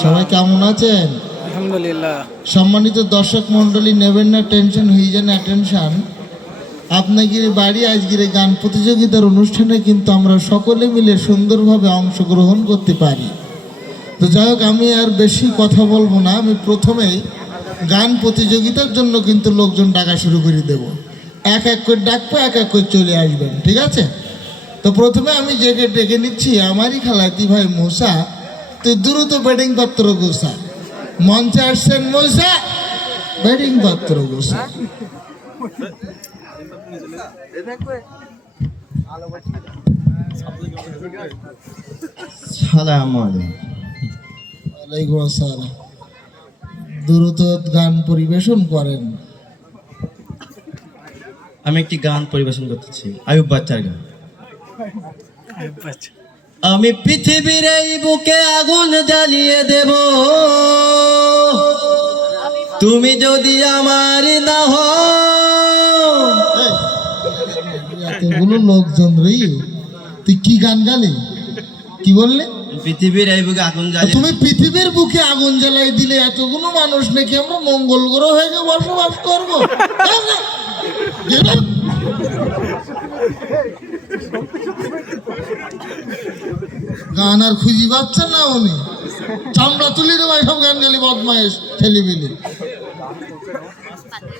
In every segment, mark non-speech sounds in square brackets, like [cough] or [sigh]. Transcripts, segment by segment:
সবাই কেমন আছেন? আলহামদুলিল্লাহ। সম্মানিত দর্শক মণ্ডলী নেবেন না টেনশন হয়ে যান অ্যাটেনশন আপনাদের বাড়ি আজকের গান প্রতিযোগিতার অনুষ্ঠানে কিন্তু আমরা সকলে মিলে সুন্দরভাবে অংশগ্রহণ করতে পারি। তো যাই হোক আমি আর বেশি কথা বলব না। আমি প্রথমেই গান প্রতিযোগিতার জন্য কিন্তু লোকজন ডাকা শুরু করে দেব। এক এক করে ডাকবো এক এক করে চলে আসবেন ঠিক আছে? তো প্রথমে আমি জেগে ডেকে নিচ্ছি আমারই খালাতি ভাই মূসা। তুই দ্রুত ব্যাটিং পত্র গোসা মঞ্চে আসছেন মূসা ব্যাটিং পত্র গোসা সালাম আলাইকুম। ওয়ালাইকুম আসসালাম। দ্রুত গান পরিবেশন করেন। আমি একটি গান পরিবেশন করতেছি আয়ুব বাচ্চার গান। আমি পৃথিবীর এই বুকে আগুন জ্বালিয়ে দেব। তুমি যদি আমার না এই, এতগুলো লোকজন রে তুই কি গান গালি? কি বললি? পৃথিবীর এই বুকে আগুন জ্বালিয়ে তুমি পৃথিবীর বুকে আগুন জ্বালাই দিলে এতগুলো মানুষ নাকি আমরা মঙ্গল গ্রহ হয়ে বসবাস করব? গান আর খুঁজি পাচ্ছেন না উনি। চামড়া তুলি দেবো সব গান গালি বদমাইশ ঠেলিবিলি।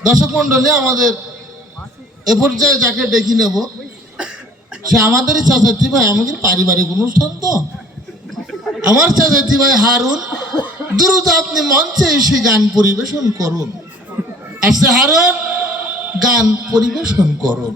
দর্শক মন্ডলী আমাদের এ পর্যায়ে যাকে ডেকে নেব, সে আমাদেরই চাচাচ্ছি ভাই আমাদের পারিবারিক অনুষ্ঠান তো। আমার চাচাতি ভাই হারুন, দ্রুত আপনি মঞ্চে এসে গান পরিবেশন করুন। আসছে হারুন, গান পরিবেশন করুন।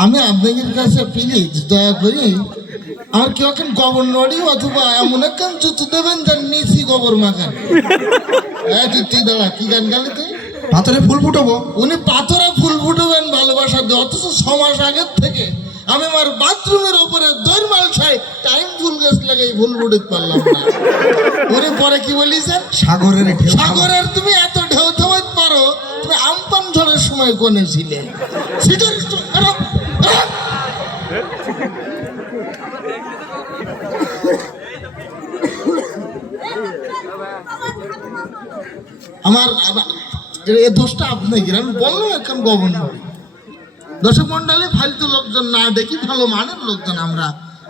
আমি আপনাদের কাছে প্লিজ দয়া করি আর কেউ এখন গোবর নড়ি অথবা এমন এক গান জুতো দেবেন যার নিচি গোবর মাখান। হ্যাঁ তুই দাঁড়া কি গান গালি তুই? পাথরে ফুল ফুটাবো। উনি পাথরে ফুল ফুটবেন ভালোবাসা দিয়ে অথচ ছ মাস আগের থেকে আমি আমার বাথরুমের উপরে দৈরমাল ছাই টাইম ফুল গাছ লাগাই ফুল ফুটতে পারলাম না। [laughs] উনি পরে কি বলিছেন? সাগরের সাগরের তুমি এত ঢেউ থামাতে পারো তুমি আমপান ঝড়ের সময় কোনে ছিলে? সিটার স্টো- আরে, আরে! আমার এ দোষটা আপনাকে আমি বললাম এখন গভর্নর দর্শক মন্ডলী ফালতু লোকজন না দেখি ভালো মানের লোকজন আমরা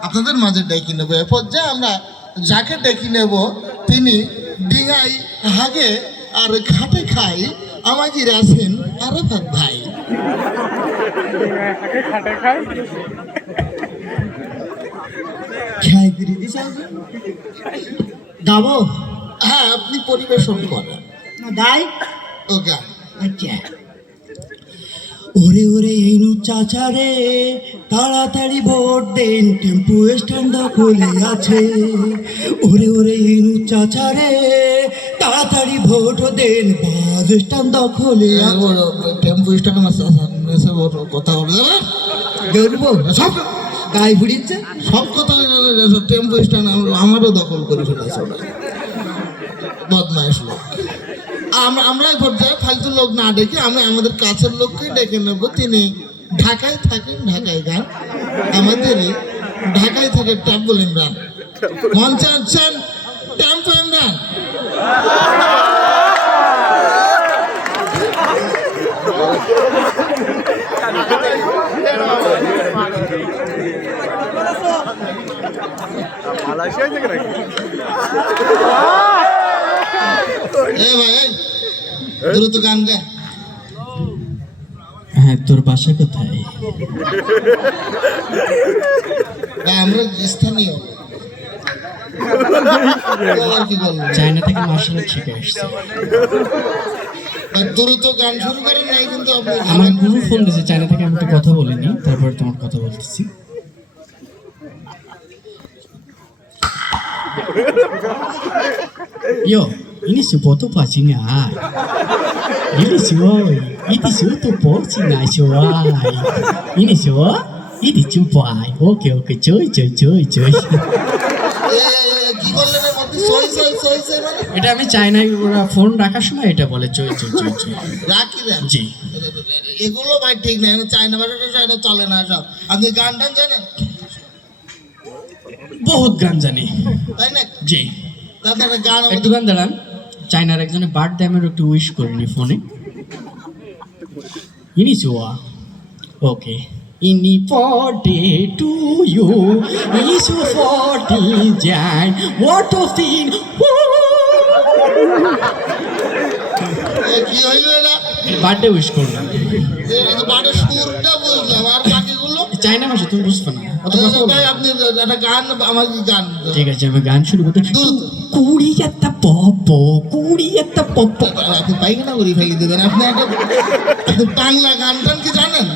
আপনাদের মাঝে ডেকে নেব। এ পর্যায়ে আমরা যাকে ডেকে নেব তিনি ডিঙাই হাগে আর ঘাটে খাই আমাদের আছেন আরাফাত ভাই। গাবো হ্যাঁ আপনি পরিবেশন করেন। গাই ও গান আচ্ছা ওরে ওরে ইনু চাচা রে তাড়াতাড়ি ভোট দেন টেম্পু স্ট্যান্ড খুলে আছে ওরে ওরে ইনু চাচা রে তাড়াতাড়ি ভোট দেন বাস স্ট্যান্ড খুলে টেম্পু স্ট্যান্ড এসে কথা বলে। দেখব সব গায়ে ফুড়িচ্ছে সব কথা টেম্পো স্ট্যান্ড আমারও দখল করে ফেলেছে বদমাইশ লোক। আমরা আমরা যাই ফালতু লোক না ডেকে আমরা আমাদের কাছের লোককে ডেকে নেব। তিনি ঢাকায় থাকেন, ঢাকায় গান। আমাদেরই ঢাকায় থাকে ট্যাম্পল ইমরান। মঞ্চে আছেন ট্যাম্পো ইমরান। এ ভাই দ্রুত গান গা হ্যাঁ তোর বাসা কোথায়? আমরা স্থানীয়। চায়না থেকে মার্শাল আর্ট শিখে আসছে। দ্রুত গান শুরু করেন নাই কিন্তু আমার গুরু ফোন দিয়েছে চায়না থেকে আমি তো কথা বলিনি তারপর তোমার কথা বলতেছি। Yo, ini sebuah tu pacingan. Ini sebuah, ini sebuah tu pacingan sebuah. Ini sebuah, ini cupai. Oke oke, cuy cuy cuy cuy. এটা আমি চাইনায় ওরা ফোন রাখার সময় এটা বলে চই চই চই চই রাখি দেন জি এগুলো ভাই ঠিক নেই চায়না ভাষাটা চায়না চলে না সব আপনি গান টান জানেন বহুত গান জানি তাই না জি তাদের গান একটু গান দাঁড়ান চাইনার একজনের বার্থডে আমি একটু উইশ করিনি ফোনে ইনি চোয়া ওকে ইনি forty two you issue forty যাই হোয়াট অফ ইন কি হইল এটা বার্থডে উইশ করলাম। বাড়ির সুরটা বুঝলাম আর চাইনা ভাষা তুমি বুঝবে না। অত কথা বলবে ভাই আপনি একটা গান আমার গান? ঠিক আছে আমি গান শুরু করতে কুড়ি একটা পপ কুড়ি একটা পপ। আপনি পাইখানা করে ফেলে দেবেন। আপনি একটা আপনি বাংলা গান টান কি জানেন?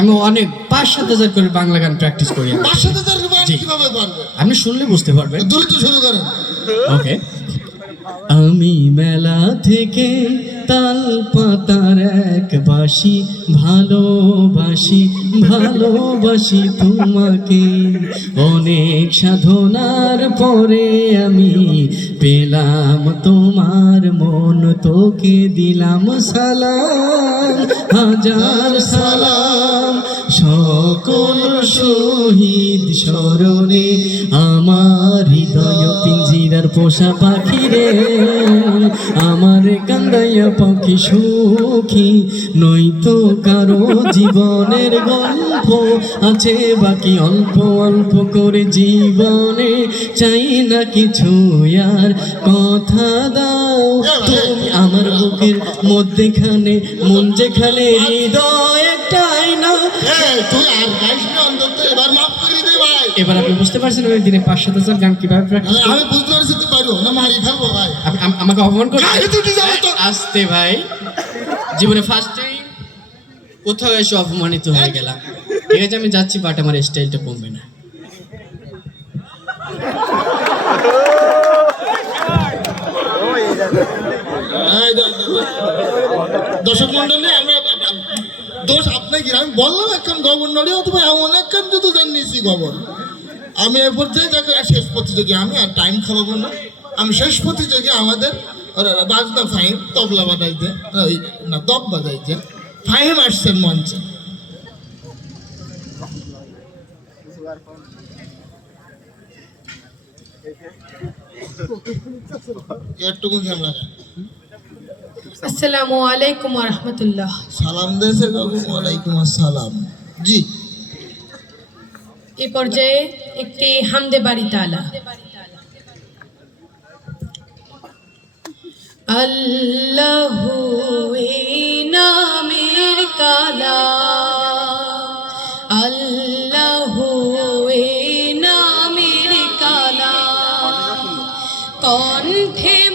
আমি অনেক পাঁচ সাত হাজার করে বাংলা গান প্র্যাকটিস করি। পাঁচ সাত হাজার কীভাবে পারবেন আপনি শুনলে বুঝতে পারবেন। দ্রুত শুরু করেন। ওকে আমি মেলা থেকে তাল পাতার এক বাসি ভালোবাসি ভালোবাসি তোমাকে। অনেক সাধনার পরে আমি পেলাম তোমার মন, তোকে দিলাম সালাম, হাজার সালাম। সকল শহীদ স্মরণে আমার হৃদয় পিঞ্জিরার পোষা পাখি রে, আমার কান্দাইয়া পাখি সুখী। নয়তো কারও জীবনের গল্প আছে, বাকি অল্প অল্প করে জীবনে চাই না কিছু। আর কথা দাও, তুমি আমার বুকের মধ্যেখানে, মন যেখানে, হৃদয় একটাই না। তুই আর অন্তত এবার মাফ এবার আপনি বুঝতে পারছেন ওই দিনে পাঁচ সাত হাজার গান কীভাবে প্র্যাকটিস আমি- বুঝতে পারছি তুই পারো। না মারি ফেলব ভাই। আমাকে অপমান যাব তো। আসতে ভাই। জীবনে ফার্স্টেই কোথাও এসে অপমানিত হয়ে গেলাম। ঠিক আছে আমি যাচ্ছি বাট আমার স্টাইলটা কমবে না। দর্শক মন্ডলী আমরা দোষ আপনাকে আমি বললাম একখান গভর্নরই অথবা এমন একখান যদি জানিয়েছি খবর আমি এ পর্যায়ে যাকে শেষ প্রতিযোগী আমি আর টাইম খাওয়াবো না। আমি শেষ প্রতিযোগী আমাদের বাজনা ফাহিম তবলা বাজাইতে ওই না দব বাজাইতে। ফাহিম আসছেন মঞ্চে। একটুকু ক্যামেরা আসসালামু আলাইকুম রহমতুল্লাহ। সালাম দেশে ওয়ালাইকুম আসসালাম। জি। এ পর্যায়ে একটি হামদে বাড়ি তালা। আল্লাহ